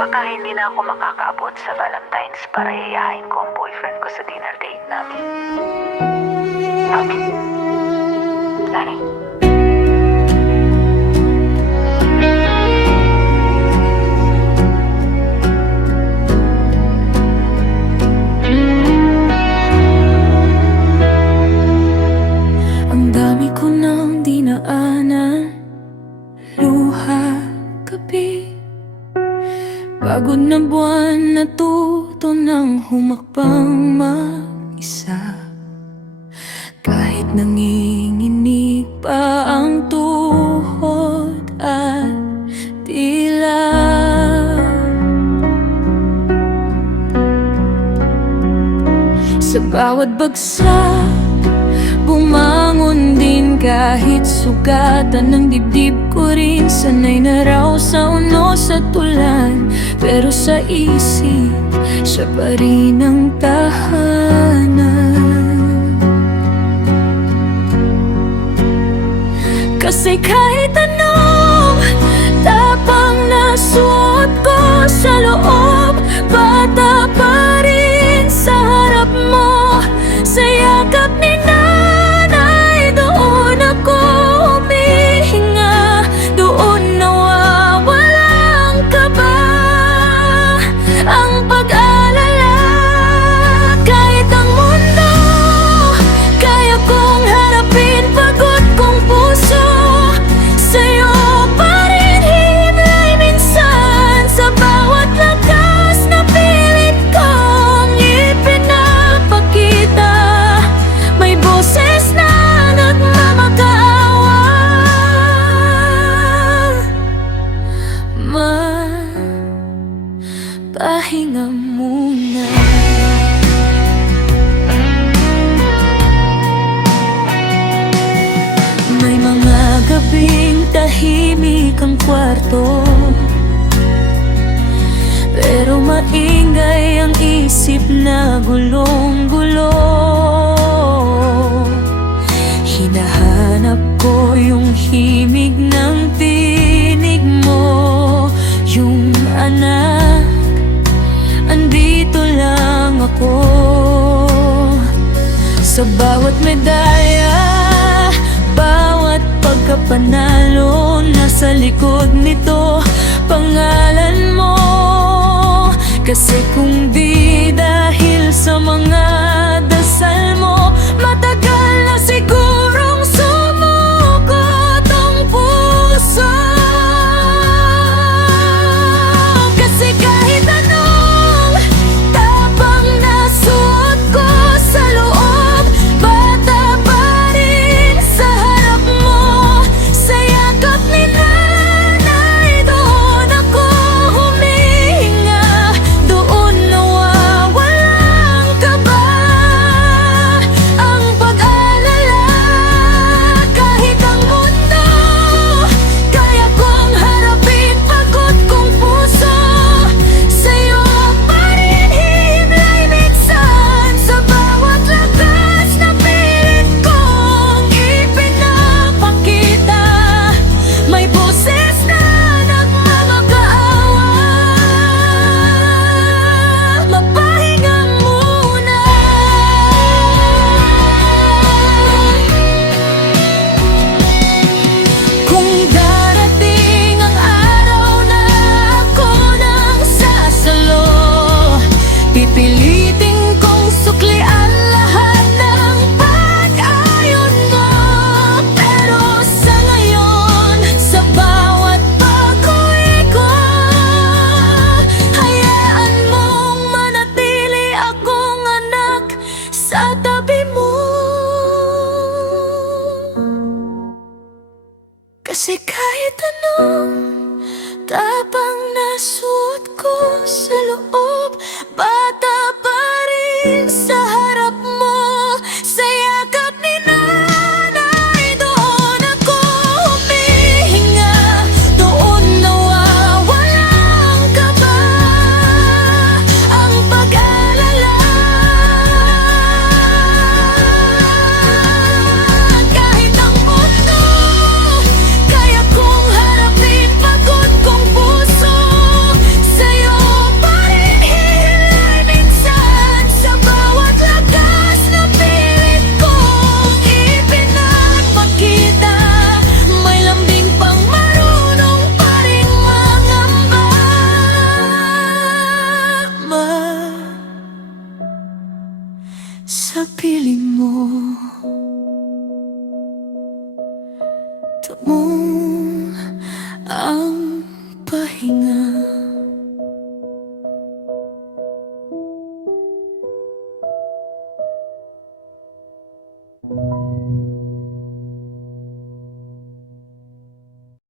Baka hindi na ako makakaabot sa Valentine's para yayain ko ang boyfriend ko sa dinner date namin. Okay. Lani. Ang dami ko nang dinaanan, luha, gabi, pagod na buwan, natuto nang humakbang mag-isa. Kahit nanginginig pa ang tuhod at dila, sa bawat bagsak bumangon din kahit sugatan ng dibdib ko rin. Sanay na raw sa unos at tulan, pero sa isip siya pa rin ang tahanan. Kasi kahit anong tapang na suot ko sa loob, bata pa rin sa harap mo. Sa yakap ni nanay, doon ako humihinga. Doon nawawala ang kaba, ang pag-alala. Kahit ang mundo kaya kong harapin, pagod kong puso sa'yo pa rin himlay minsan. Sa bawat lakas na pilit kong ipinapakita, may boses na nagmamakaawa. Pahinga muna. May mga gabing tahimik ang kwarto, pero maingay ang isip na gulong-gulo. Hinahanap ko yung himig ng tinig mo, yung anak, andito lang ako. Sa bawat medalya, bawat pagkapanalo, nasa likod nito pangalan mo. Kasi kung di dahil sa mga dasal mo, matagal na sigurong sumuko tong puso. Kasi kahit anong tapang na suot ko sa loob, bata pa rin sa harap mo. Sa yakap ni nanay, doon ako humihinga. Doon nawawala ang kaba, ang pag-alala. Kahit ang mundo kaya kong harapin, pagod kong puso sa'yo pa rin himlay minsan. Sa bawat lakas na pilit kong ipinapakita, may boses na nagmamakaawa. Mapahinga muna. Kung darating ang araw na ako nang sasalo, pipilitin kong suklian lahat ng pag-ayon mo. Pero sa ngayon, sa bawat pag-uwi ko, hayaan mong manatili akong anak sa tabi mo. Kasi kahit anong tapang na suot ko sa loob, bata pa rin sa harap mo. Sa yakap ni nanay, doon ako humihinga. Doon nawawala ang kaba, ang pag-alala. Kahit ang mundo kaya kong harapin, pagod kong puso sa'yo sa piling mo.